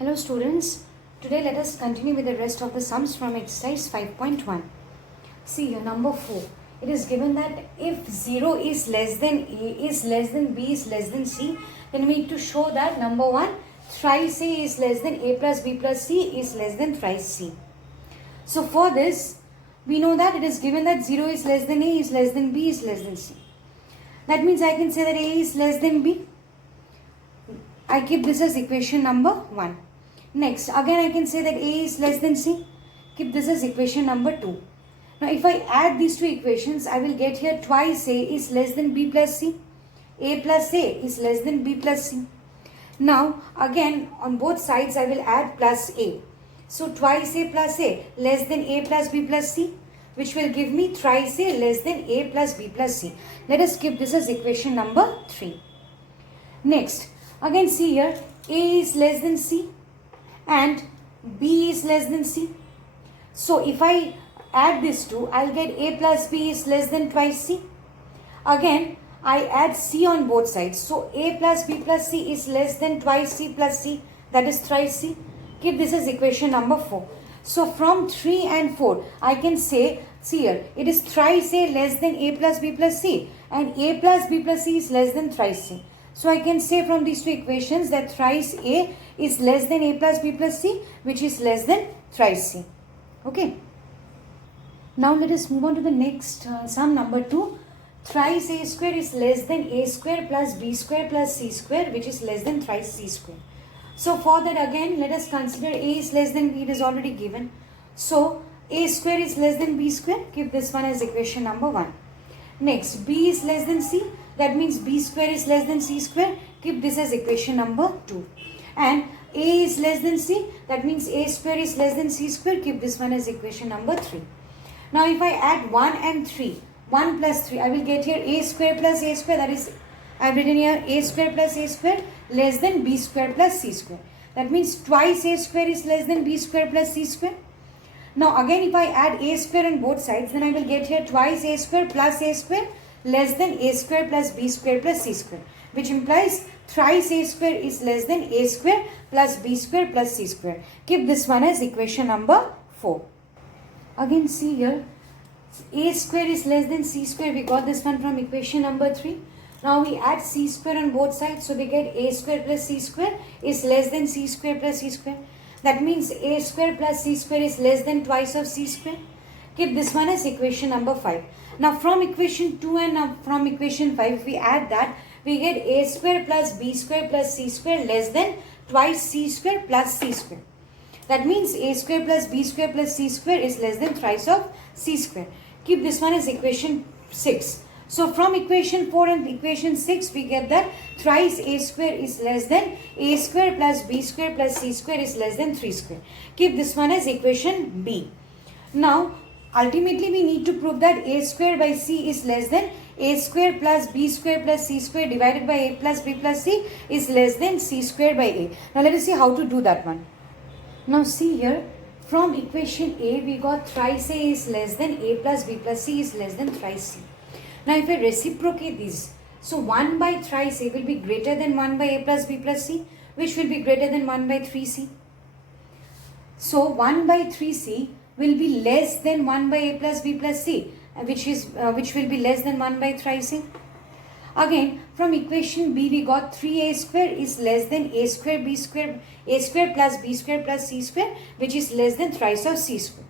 Hello students, today let us continue with the rest of the sums from exercise 5.1. See here number 4. It is given that if 0 is less than A is less than B is less than C, then we need to show that number 1 thrice A is less than A plus B plus C is less than thrice C. So for this, we know that it is given that 0 is less than A is less than B is less than C. That means I can say that A is less than B. I keep this as equation number 1. Next, again I can say that A is less than C. Keep this as equation number 2. Now if I add these two equations, I will get here twice A is less than B plus C. A plus A is less than B plus C. Now again on both sides I will add plus A. So twice A plus A less than A plus B plus C, which will give me thrice A less than A plus B plus C. Let us keep this as equation number 3. Next, again see here A is less than C and B is less than C. So if I add these two, I'll get A plus B is less than twice C. Again, I add C on both sides. So A plus B plus C is less than twice C plus C, that is thrice C. Keep this as equation number 4. So from 3 and 4, I can say, see here, it is thrice A less than A plus B plus C and A plus B plus C is less than thrice C. So I can say from these two equations that thrice A is less than A plus B plus C, which is less than thrice C. Okay. Now let us move on to the next sum number 2. Thrice A square is less than A square plus B square plus C square, which is less than thrice C square. So for that again, let us consider A is less than B. It is already given. So A square is less than B square. Keep this one as equation number 1. Next, B is less than C. That means B square is less than C square. Keep this as equation number 2. And A is less than C. That means A square is less than C square. Keep this one as equation number 3. Now if I add 1 and 3, 1 plus 3, I will get here A square plus A square. That is, I have written here A square plus A square less than B square plus C square. That means twice A square is less than B square plus C square. Now again if I add A square on both sides, then I will get here twice A square plus A square less than A square plus B square plus C square, which implies thrice A square is less than A square plus B square plus C square. Keep this one as equation number 4. Again see here, A square is less than C square. We got this one from equation number 3. Now we add C square on both sides. So we get A square plus C square is less than C square plus C square. That means A square plus C square is less than twice of C square. Keep this one as equation number 5. Now from equation 2 and now from equation 5, if we add that, we get A square plus B square plus C square less than twice C square plus C square. That means A square plus B square plus C square is less than thrice of C square. Keep this one as equation 6. So from equation 4 and equation 6, we get that thrice A square is less than A square plus B square plus C square is less than 3 square. Keep this one as equation B. Now, ultimately we need to prove that A square by C is less than A square plus B square plus C square divided by A plus B plus C is less than C square by A. Now let us see how to do that one. Now see here, from equation A we got thrice A is less than A plus B plus C is less than thrice C. Now if I reciprocate these, so 1 by thrice A will be greater than 1 by A plus B plus C, which will be greater than 1 by 3C. So 1 by 3C will be less than 1 by A plus B plus C, which will be less than 1 by thrice A. Again, from equation B we got 3A square is less than A square B square, A square plus B square plus C square, which is less than thrice of C square.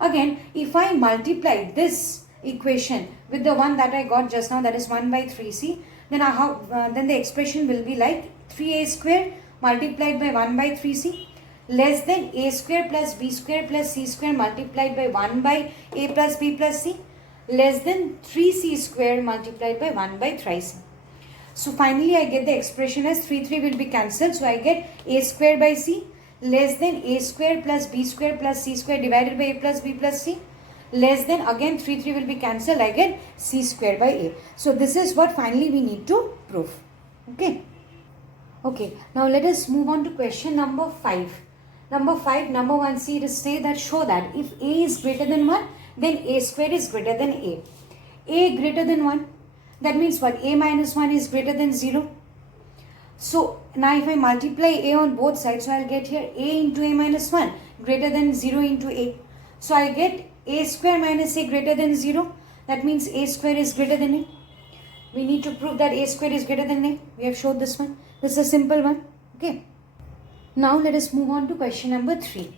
Again, if I multiply this equation with the one that I got just now, that is 1 by 3C, then the expression will be like 3A square multiplied by 1 by 3C less than A square plus B square plus C square multiplied by 1 by A plus B plus C less than 3C square multiplied by 1 by thrice C. So finally I get the expression as 3 will be cancelled. So I get A square by C less than A square plus B square plus C square divided by A plus B plus C less than, again 3 will be cancelled, I get C square by A. So this is what finally we need to prove. Okay. Okay. Now let us move on to question number 5. Number 1, see, it is say that show that if A is greater than 1, then A square is greater than A. A greater than 1, that means what? A minus 1 is greater than 0. So now if I multiply a on both sides, so I'll get here a into a minus 1 greater than 0 into a. So I get a square minus a greater than 0. That means a square is greater than a. We need to prove that a square is greater than a. We have showed this one. This is a simple one. Okay. Now let us move on to question number 3.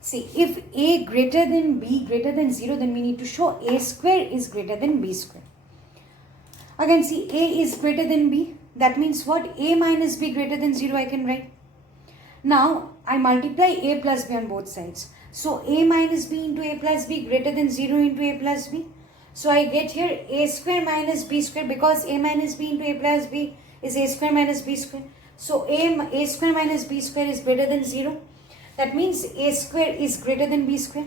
See, if a greater than b greater than 0, then we need to show a square is greater than b square. Again, see, a is greater than b. That means what? A minus b greater than 0 I can write. Now, I multiply a plus b on both sides. So, a minus b into a plus b greater than 0 into a plus b. So, I get here a square minus b square, because a minus b into a plus b is a square minus b square. So, a square minus b square is greater than 0. That means a square is greater than b square.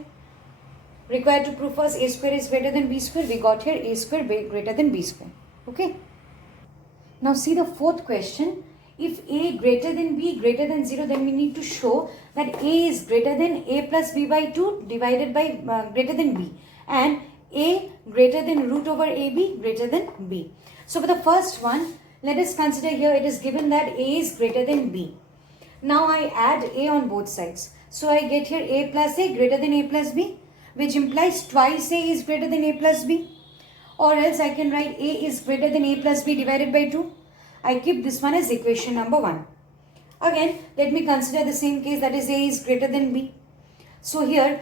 Required to prove first a square is greater than b square. We got here a square greater than b square. Okay. Now see the fourth question. If a greater than b greater than 0, then we need to show that a is greater than a plus b by 2 divided by greater than b, and a greater than root over ab greater than b. So for the first one, let us consider here it is given that a is greater than b. Now I add a on both sides. So I get here a plus a greater than a plus b, which implies twice a is greater than a plus b. Or else I can write a is greater than a plus b divided by 2. I keep this one as equation number 1. Again, let me consider the same case, that is a is greater than b. So here,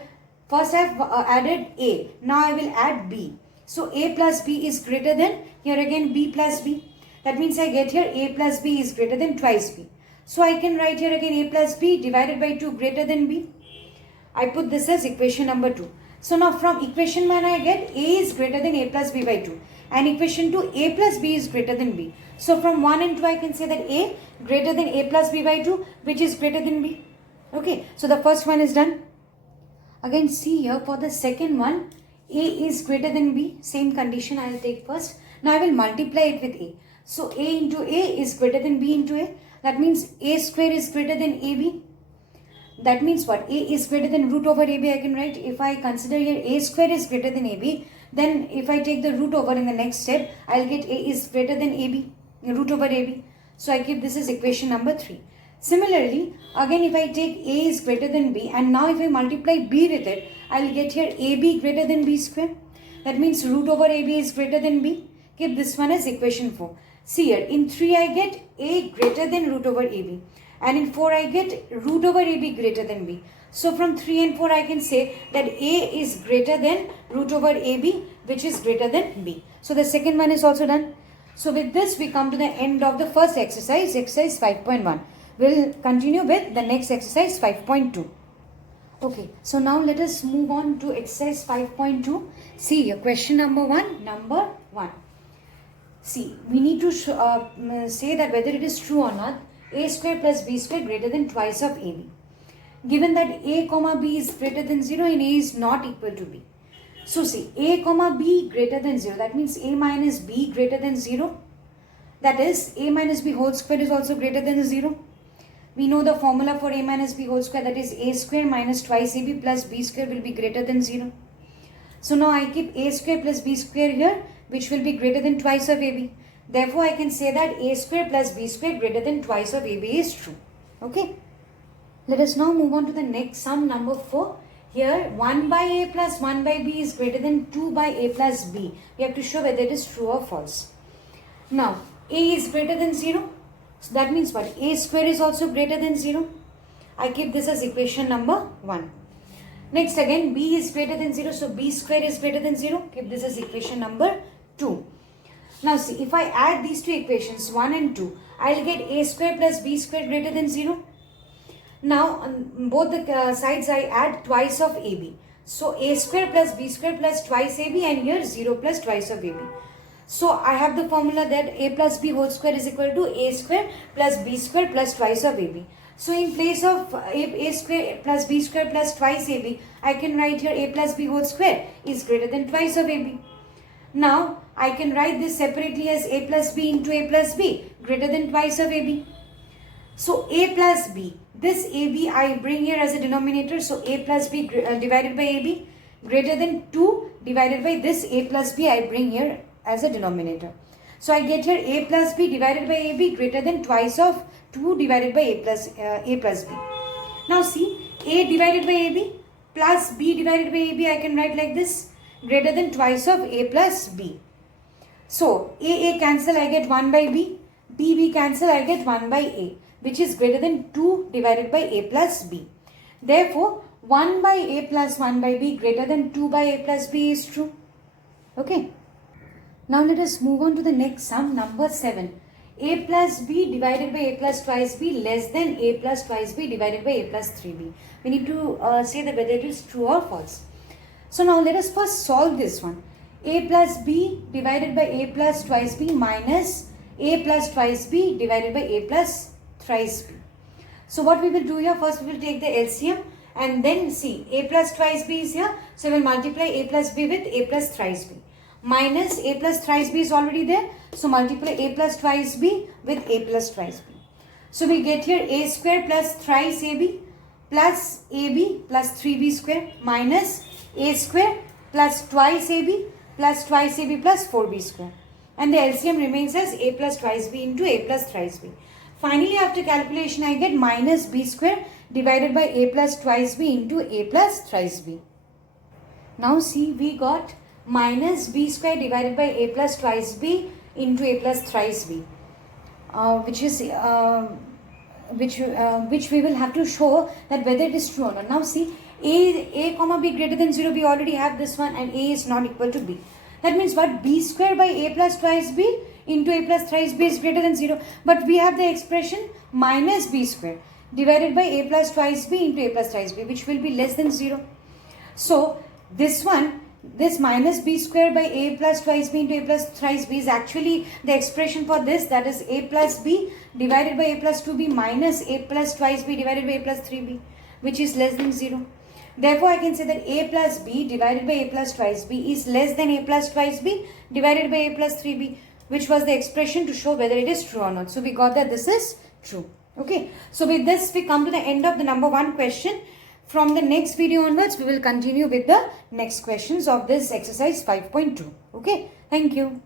first I have added a. Now I will add b. So a plus b is greater than, here again b plus b. That means I get here a plus b is greater than twice b. So I can write here again a plus b divided by 2 greater than b. I put this as equation number 2. So now from equation 1 I get a is greater than a plus b by 2. And equation 2, a plus b is greater than b. So from 1 and 2 I can say that a greater than a plus b by 2, which is greater than b. Okay, so the first one is done. Again see here for the second one, a is greater than b. Same condition I will take first. Now I will multiply it with a. So a into a is greater than b into a. That means a square is greater than ab. That means what? A is greater than root over AB I can write. If I consider here a square is greater than AB, then if I take the root over in the next step, I'll get a is greater than AB, root over AB. So I keep this as equation number 3. Similarly, again if I take a is greater than b, and now if I multiply b with it, I'll get here ab greater than b square. That means root over ab is greater than b. Keep this one as equation 4. See here, in 3 I get a greater than root over ab. And in 4 I get root over ab greater than b. So from 3 and 4 I can say that a is greater than root over ab, which is greater than b. So the second one is also done. So with this we come to the end of the first exercise, exercise 5.1. We'll continue with the next exercise 5.2. Okay, so now let us move on to exercise 5.2. See here, question number 1. See, we need to say that whether it is true or not, a square plus b square greater than twice of ab. Given that a comma b is greater than 0 and a is not equal to b. So see, a comma b greater than 0, that means a minus b greater than 0. That is, a minus b whole square is also greater than 0. We know the formula for a minus b whole square, that is a square minus twice ab plus b square will be greater than 0. So now I keep a square plus b square here, which will be greater than twice of ab. Therefore, I can say that a square plus b square greater than twice of ab is true. Okay. Let us now move on to the next sum, number 4. Here, 1 by a plus 1 by b is greater than 2 by a plus b. We have to show whether it is true or false. Now, a is greater than 0. So that means what? A square is also greater than 0. I keep this as equation number 1. Next again, b is greater than 0. So b square is greater than 0. Keep this as equation number 2. Now see, if I add these two equations, 1 and 2, I'll get a square plus b square greater than 0. Now, on both the sides, I add twice of ab. So, a square plus b square plus twice ab, and here 0 plus twice of ab. So, I have the formula that a plus b whole square is equal to a square plus b square plus twice of ab. So, in place of a square plus b square plus twice ab, I can write here a plus b whole square is greater than twice of ab. Now, I can write this separately as a plus b into a plus b greater than twice of ab. So, a plus b, this ab I bring here as a denominator. So, a plus b divided by ab greater than 2 divided by this a plus b I bring here as a denominator. So I get here a plus b divided by ab greater than twice of 2 divided by a plus b. Now see, a divided by ab plus b divided by ab, I can write like this, greater than twice of a plus b. So a cancel, I get 1 by b, b cancel, I get 1 by a, which is greater than 2 divided by a plus b. Therefore 1 by a plus 1 by b greater than 2 by a plus b is true. Okay. Now let us move on to the next sum, number 7. A plus b divided by a plus twice b less than a plus twice b divided by a plus 3b. We need to say that whether it is true or false. So now let us first solve this one. A plus b divided by a plus twice b minus a plus twice b divided by a plus thrice b. So what we will do here, first we will take the LCM and then see a plus twice b is here. So we will multiply a plus b with a plus thrice b. Minus a plus thrice b is already there. So multiply a plus twice b with a plus twice b. So we get here a square plus thrice ab plus ab plus 3b square minus a square plus twice ab plus twice ab plus 4b square. And the LCM remains as a plus twice b into a plus thrice b. Finally, after calculation, I get minus b square divided by a plus twice b into a plus thrice b. Now see, we got minus b square divided by a plus twice b into a plus thrice b, which we will have to show that whether it is true or not. Now see, a comma b greater than 0, we already have this one, and a is not equal to b. That means what? B square by a plus twice b into a plus thrice b is greater than 0. But we have the expression minus b square divided by a plus twice b into a plus thrice b, which will be less than 0. So this one, this minus b square by a plus twice b into a plus thrice b is actually the expression for this, that is a plus b divided by a plus 2b minus a plus twice b divided by a plus 3b, which is less than 0. Therefore, I can say that a plus b divided by a plus twice b is less than a plus twice b divided by a plus 3b, which was the expression to show whether it is true or not. So we got that this is true. Okay. So with this, we come to the end of the number 1 question. From the next video onwards, we will continue with the next questions of this exercise 5.2. Okay. Thank you.